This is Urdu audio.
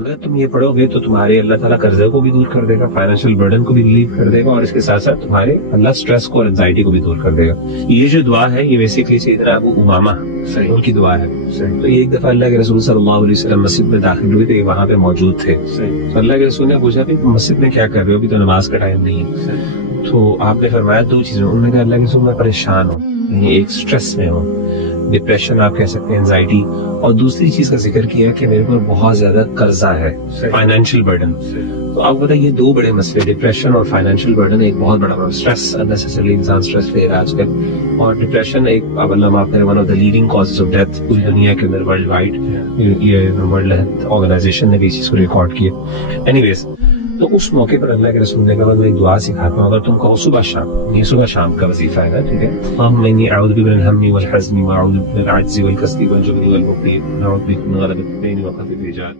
اگر تم یہ پڑھو گے تو تمہارے اللہ تعالیٰ قرضے کو بھی دور کر دے گا، فائنینشیل برڈن کو بھی ریلیو کر دے گا، اور اس کے ساتھ ساتھ تمہارے اللہ اسٹریس کو اور انزائٹی کو بھی دور کر دے گا. یہ جو دعا ہے یہ بیسیکلی سیدنا ابو امامہ ان کی دعا ہے. تو یہ ایک دفعہ اللہ کے رسول صلی اللہ علیہ وسلم مسجد میں داخل ہوئے تو یہ وہاں پہ موجود تھے. تو اللہ کے رسول نے پوچھا کہ مسجد میں کیا کر رہے ہو، ابھی تو نماز کا ٹائم نہیں ہے. تو آپ نے فرمایا دو چیزیں. انہوں نے کہا اللہ کے رسول میں پریشان ہوں، ایک اسٹریس میں ہوں، ڈپریشن آپ کہہ سکتے ہیں، انزائٹی، اور دوسری چیز کا ذکر کیا کہ میرے پر بہت زیادہ قرضہ ہے، فائنینشیل برڈن. تو آپ بتائیں یہ دو بڑے مسئلے، ڈپریشن اور فائنینشیل برڈن، ایک بہت بڑا اسٹریس، اننیسیسریلی انسان اسٹریس لے رہا ہے آج کل. اور ڈپریشن ایک اب اللہ معاف کرے one of the leading causes of death پوری دنیا کے اندر ورلڈ وائڈ. یہ ورلڈ ہیلتھ آرگنائزیشن نے بھی اس چیز کو ریکارڈ کیا. اینی ویز، تو اس موقع پر اللہ کے رسول نے کہا میں ایک دعا سکھاتا ہوں، اگر تم کہو صبح شام، یہ صبح شام کا وظیفہ ہے نا، ٹھیک ہے. اللهم اني اعوذ بك من الهم والحزن واعوذ بك من العجز والكسل والجبن والبخل ونعوذ بك من غلبة الدين وقهر الرجال.